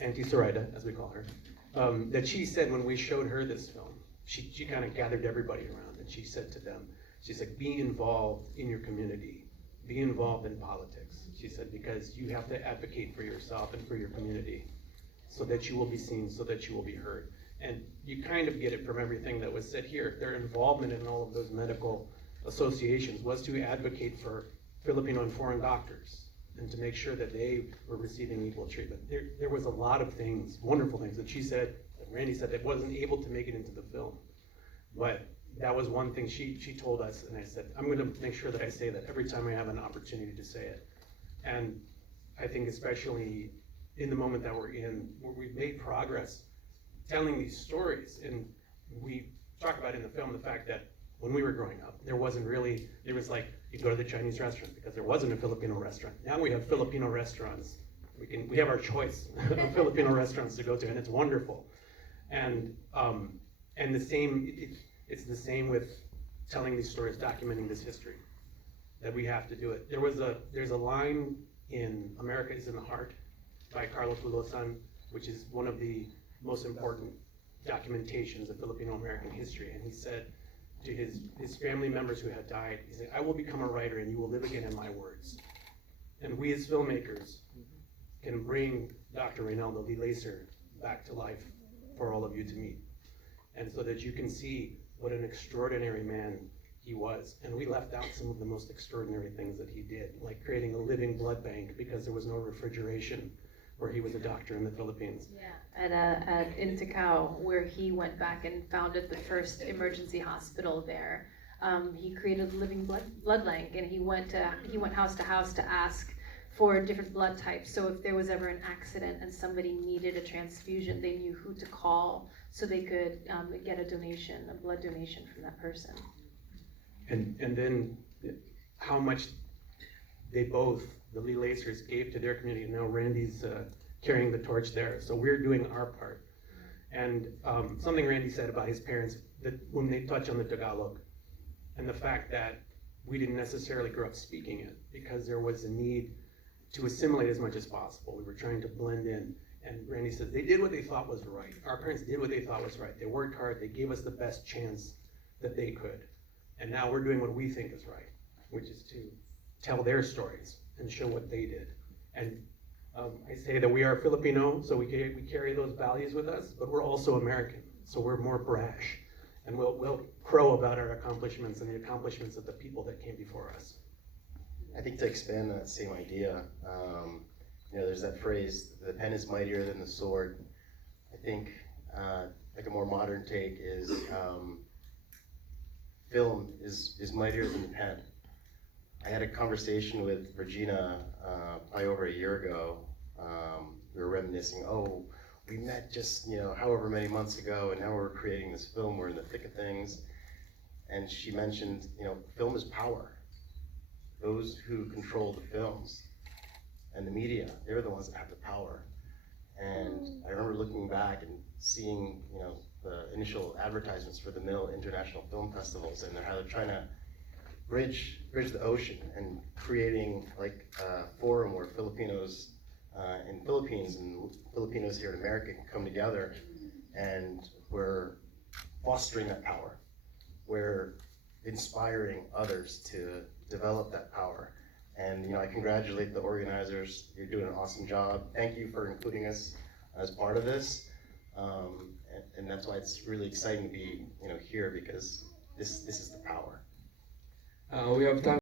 Auntie Soraya, as we call her, that she said when we showed her this film, she kind of gathered everybody around and she said to them, she said, be involved in your community, be involved in politics. She said, because you have to advocate for yourself and for your community so that you will be seen, so that you will be heard. And you kind of get it from everything that was said here. Their involvement in all of those medical associations was to advocate for Filipino and foreign doctors and to make sure that they were receiving equal treatment. There was a lot of things, wonderful things that she said, that Randy said, that wasn't able to make it into the film. But that was one thing she told us, and I said, I'm gonna make sure that I say that every time I have an opportunity to say it. And I think especially in the moment that we're in, where we've made progress telling these stories, and we talk about in the film the fact that when we were growing up, there wasn't really, it was like, you go to the Chinese restaurant because there wasn't a Filipino restaurant. Now we have Filipino restaurants. We have our choice of Filipino restaurants to go to, and it's wonderful. And the same, it's the same with telling these stories, documenting this history, that we have to do it. There's a line in America is in the Heart by Carlos Bulosan, which is one of the most important documentations of Filipino-American history. And he said to his family members who had died, he said, I will become a writer and you will live again in my words. And we as filmmakers can bring Dr. Reynaldo Lee Lacer back to life for all of you to meet. And so that you can see what an extraordinary man he was. And we left out some of the most extraordinary things that he did, like creating a living blood bank because there was no refrigeration, where he was a doctor in the Philippines. Yeah, in Takao, where he went back and founded the first emergency hospital there. He created a living blood bank, and he went house to house to ask for different blood types. So if there was ever an accident and somebody needed a transfusion, they knew who to call so they could get a donation, a blood donation from that person. And then how much they both, the Lee Lacers, gave to their community, and now Randy's carrying the torch there. So we're doing our part. And something Randy said about his parents, that when they touch on the Tagalog, and the fact that we didn't necessarily grow up speaking it, because there was a need to assimilate as much as possible. We were trying to blend in. And Randy says, they did what they thought was right. Our parents did what they thought was right. They worked hard, they gave us the best chance that they could. And now we're doing what we think is right, which is to tell their stories and show what they did. And I say that we are Filipino, so we carry those values with us, but we're also American, so we're more brash. And we'll crow about our accomplishments and the accomplishments of the people that came before us. I think to expand on that same idea, there's that phrase, the pen is mightier than the sword. I think like a more modern take is film is mightier than the pen. I had a conversation with Regina probably over a year ago. We were reminiscing, we met just however many months ago, and now we're creating this film, we're in the thick of things. And she mentioned, film is power. Those who control the films and the media, they're the ones that have the power. And I remember looking back and seeing, the initial advertisements for the Mill International Film Festivals, and how they're trying to bridge the ocean and creating like a forum where Filipinos in Philippines and Filipinos here in America can come together, and we're fostering that power. We're inspiring others to develop that power. And I congratulate the organizers. You're doing an awesome job. Thank you for including us as part of this. And that's why it's really exciting to be here, because this is the power. We have time